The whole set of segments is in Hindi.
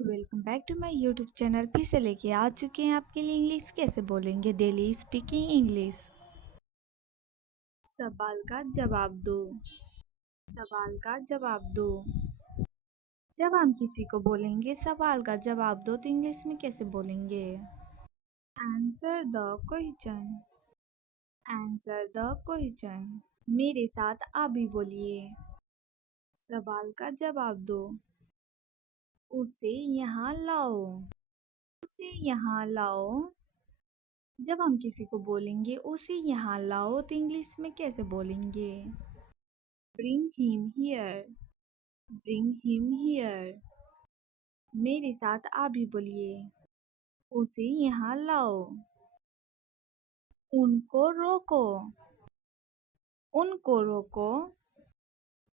Welcome back to my YouTube channel. फिर से लेके आ चुके हैं आपके लिए इंग्लिश कैसे बोलेंगे डेली स्पीकिंग इंग्लिश। सवाल का जवाब दो। सवाल का जवाब दो। जब हम किसी को बोलेंगे सवाल का जवाब दो तो इंग्लिश में कैसे बोलेंगे? Answer the question. Answer the question. मेरे साथ आप भी बोलिए। सवाल का जवाब दो। उसे यहाँ लाओ। उसे यहाँ लाओ। जब हम किसी को बोलेंगे उसे यहाँ लाओ तो इंग्लिश में कैसे बोलेंगे? Bring him here. Bring him here. मेरे साथ आप भी बोलिए। उसे यहाँ लाओ। उनको रोको। उनको रोको।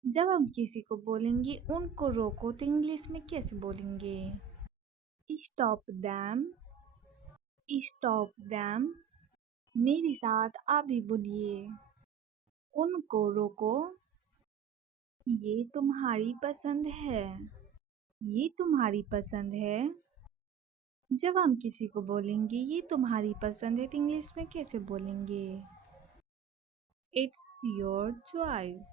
जब हम किसी को बोलेंगे उनको रोको तो इंग्लिश में कैसे बोलेंगे? Stop them. Stop them. मेरे साथ आप भी बोलिए। उनको रोको। ये तुम्हारी पसंद है। ये तुम्हारी पसंद है। जब हम किसी को बोलेंगे ये तुम्हारी पसंद है तो इंग्लिश में कैसे बोलेंगे? It's your choice.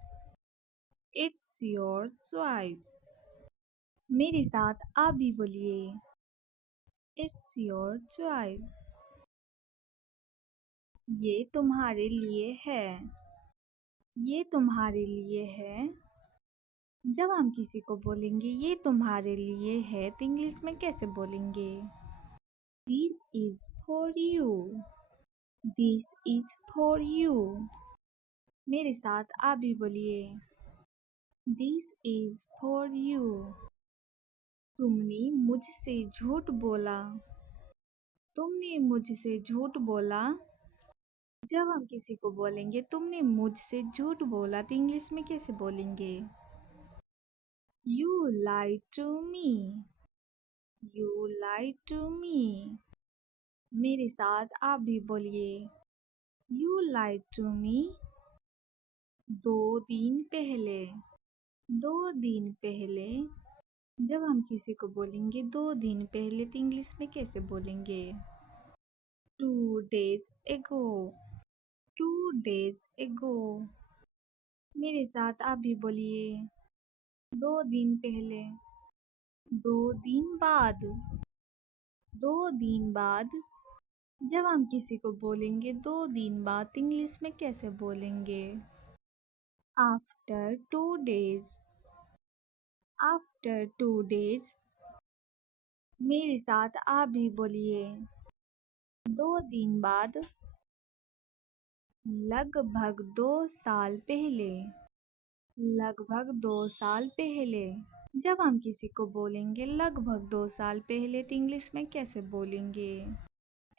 It's your choice. मेरे साथ आप भी बोलिए। It's your choice. ये तुम्हारे लिए है। ये तुम्हारे लिए है। जब हम किसी को बोलेंगे ये तुम्हारे लिए है तो इंग्लिश में कैसे बोलेंगे? This is for you. This is for you. मेरे साथ आप भी बोलिए। This is for you. तुमने मुझसे झूठ बोला। तुमने मुझसे झूठ बोला। जब हम किसी को बोलेंगे तुमने मुझसे झूठ बोला तो इंग्लिश में कैसे बोलेंगे? You lie to me. You lie to me. मेरे साथ आप भी बोलिए। यू लाई टू मी। 2 दिन पहले। 2 दिन पहले। जब हम किसी को बोलेंगे 2 दिन पहले तो इंग्लिश में कैसे बोलेंगे? 2 days ago। 2 days ago। मेरे साथ आप भी बोलिए। 2 दिन पहले। 2 दिन बाद। 2 दिन बाद। जब हम किसी को बोलेंगे 2 दिन बाद तो इंग्लिश में कैसे बोलेंगे? After 2 days। After 2 days। मेरे साथ आप भी बोलिए। 2 दिन बाद। लगभग 2 साल पहले। लगभग 2 साल पहले। जब हम किसी को बोलेंगे लगभग 2 साल पहले तो इंग्लिश में कैसे बोलेंगे?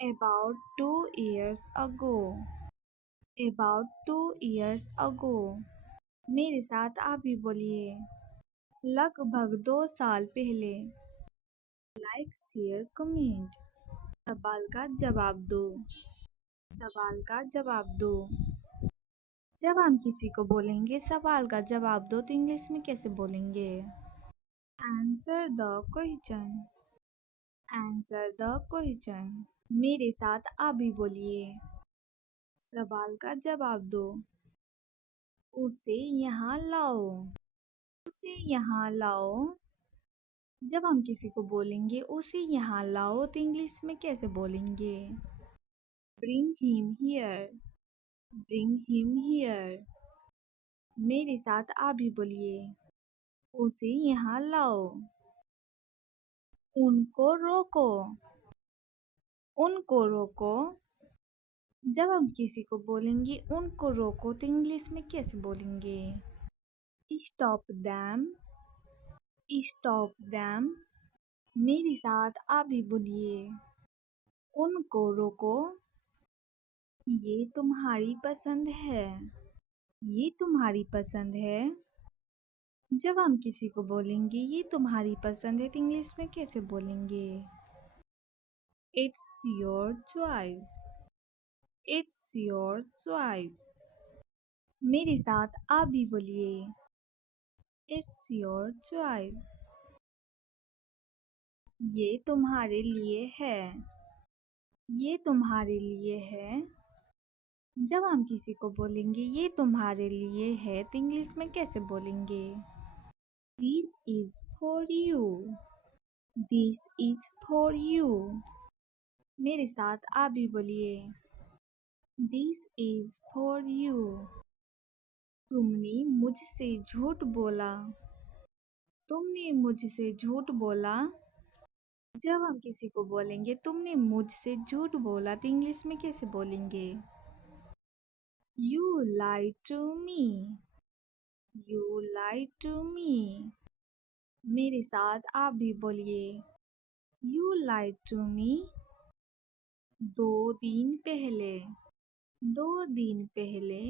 About 2 years ago। About 2 years ago। मेरे साथ आप भी बोलिए। लगभग 2 साल पहले। Like share comment. सवाल का जवाब दो। सवाल का जवाब दो। जब हम किसी को बोलेंगे सवाल का जवाब दो तो इंग्लिश में कैसे बोलेंगे? Answer the question. Answer the question. मेरे साथ आप भी बोलिए। सवाल का जवाब दो। उसे यहाँ लाओ। उसे यहाँ लाओ। जब हम किसी को बोलेंगे उसे यहाँ लाओ तो इंग्लिश में कैसे बोलेंगे? Bring him here. Bring him here. मेरे साथ आप भी बोलिए। उसे यहाँ लाओ। उनको रोको। उनको रोको। जब हम किसी को बोलेंगे उनको रोको तो इंग्लिश में कैसे बोलेंगे? Stop them. Stop them. मेरे साथ आप भी बोलिए। उनको रोको। ये तुम्हारी पसंद है। ये तुम्हारी पसंद है। जब हम किसी को बोलेंगे ये तुम्हारी पसंद है तो इंग्लिश में कैसे बोलेंगे? It's your choice. It's your choice. मेरे साथ आप भी बोलिए। It's your choice. ये तुम्हारे लिए है। ये तुम्हारे लिए है। जब हम किसी को बोलेंगे ये तुम्हारे लिए है तो इंग्लिश में कैसे बोलेंगे? This is for you. This is for you. मेरे साथ आप भी बोलिए। This is for you. तुमने मुझसे झूठ बोला। तुमने मुझसे झूठ बोला। जब हम किसी को बोलेंगे तुमने मुझसे झूठ बोला तो इंग्लिश में कैसे बोलेंगे? You lied to me. You lied to me. मेरे साथ आप भी बोलिए। You lied to me. 2 दिन पहले। 2 दिन पहले।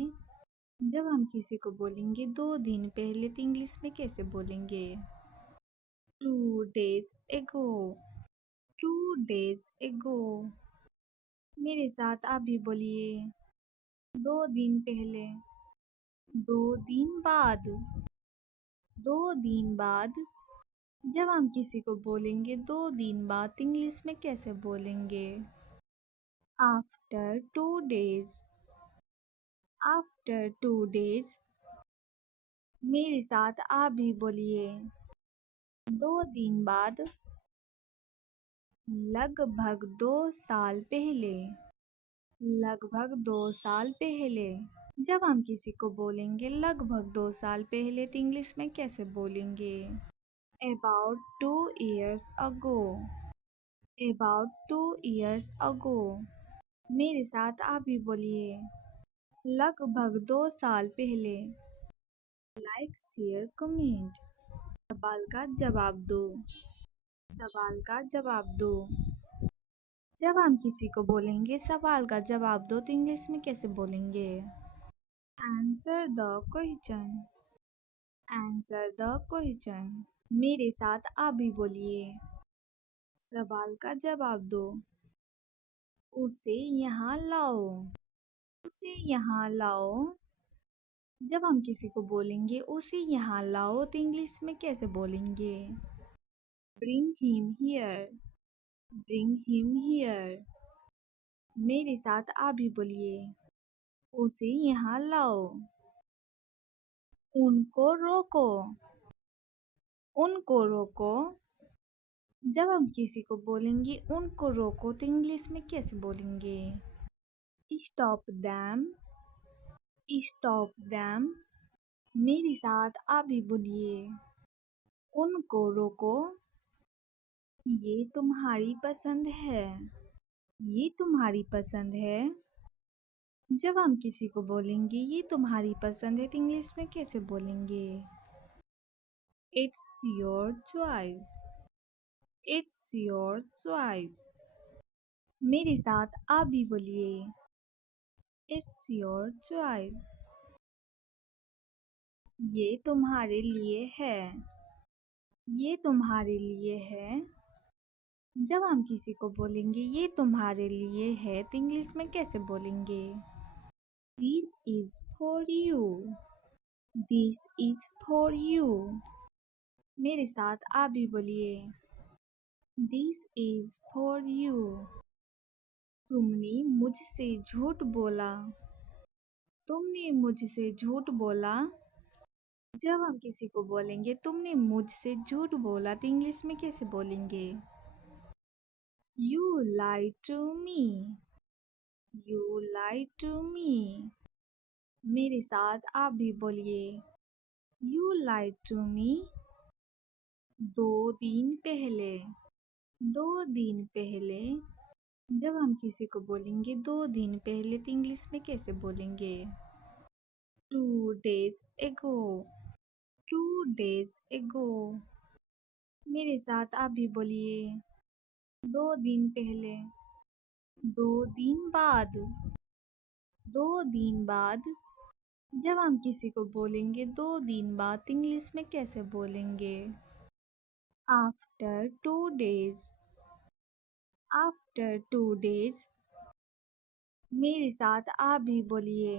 जब हम किसी को बोलेंगे 2 दिन पहले तो इंग्लिश में कैसे बोलेंगे? 2 days ago. 2 days ago. मेरे साथ आप भी बोलिए। 2 दिन पहले। 2 दिन बाद। 2 दिन बाद। जब हम किसी को बोलेंगे 2 दिन बाद इंग्लिश में कैसे बोलेंगे? After 2 days। After 2 days। मेरे साथ आप भी बोलिए। 2 दिन बाद। लगभग 2 साल पहले। लगभग 2 साल पहले। जब हम किसी को बोलेंगे लगभग 2 साल पहले तो इंग्लिश में कैसे बोलेंगे? About 2 years ago। About 2 years ago। मेरे साथ आप भी बोलिए। लगभग 2 साल पहले। Like share comment. सवाल का जवाब दो। सवाल का जवाब दो। जब हम किसी को बोलेंगे सवाल का जवाब दो तो इंग्लिश में कैसे बोलेंगे? Answer the question. Answer the question. मेरे साथ आप भी बोलिए। सवाल का जवाब दो। उसे यहाँ लाओ। उसे यहाँ लाओ। जब हम किसी को बोलेंगे उसे यहाँ लाओ तो इंग्लिश में कैसे बोलेंगे? Bring him here। Bring him here। मेरे साथ आप भी बोलिए। उसे यहाँ लाओ। उनको रोको। उनको रोको। जब हम किसी को बोलेंगे उनको रोको तो इंग्लिश में कैसे बोलेंगे? Stop them. Stop them. मेरे साथ आप भी बोलिए। उनको रोको। ये तुम्हारी पसंद है। ये तुम्हारी पसंद है। जब हम किसी को बोलेंगे ये तुम्हारी पसंद है तो इंग्लिश में कैसे बोलेंगे? It's your choice. It's your choice. मेरे साथ आप भी बोलिए। It's your choice. ये तुम्हारे लिए है। ये तुम्हारे लिए है। जब हम किसी को बोलेंगे ये तुम्हारे लिए है तो इंग्लिश में कैसे बोलेंगे? This is for you. This is for you. मेरे साथ आप भी बोलिए। This is for you. तुमने मुझसे झूठ बोला। तुमने मुझसे झूठ बोला। जब हम किसी को बोलेंगे तुमने मुझसे झूठ बोला तो इंग्लिश में कैसे बोलेंगे? You lied to me। You lied to me। मेरे साथ आप भी बोलिए। You lied to me। 2 दिन पहले। 2 दिन पहले। जब हम किसी को बोलेंगे 2 दिन पहले तो इंग्लिश में कैसे बोलेंगे? 2 days ago। 2 days ago। मेरे साथ आप भी बोलिए। 2 दिन पहले। 2 दिन बाद। 2 दिन बाद। जब हम किसी को बोलेंगे 2 दिन बाद इंग्लिश में कैसे बोलेंगे? After 2 days। After 2 days। मेरे साथ आप भी बोलिए।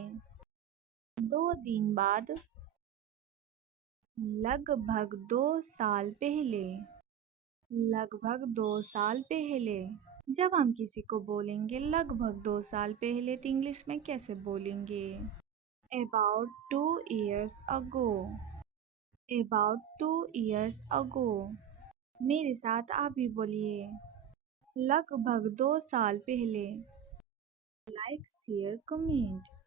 2 दिन बाद। लगभग 2 साल पहले। लगभग 2 साल पहले। जब हम किसी को बोलेंगे लगभग 2 साल पहले तो इंग्लिश में कैसे बोलेंगे? About 2 years ago. About 2 years ago. मेरे साथ आप भी बोलिए, लगभग 2 साल पहले। Like share comment.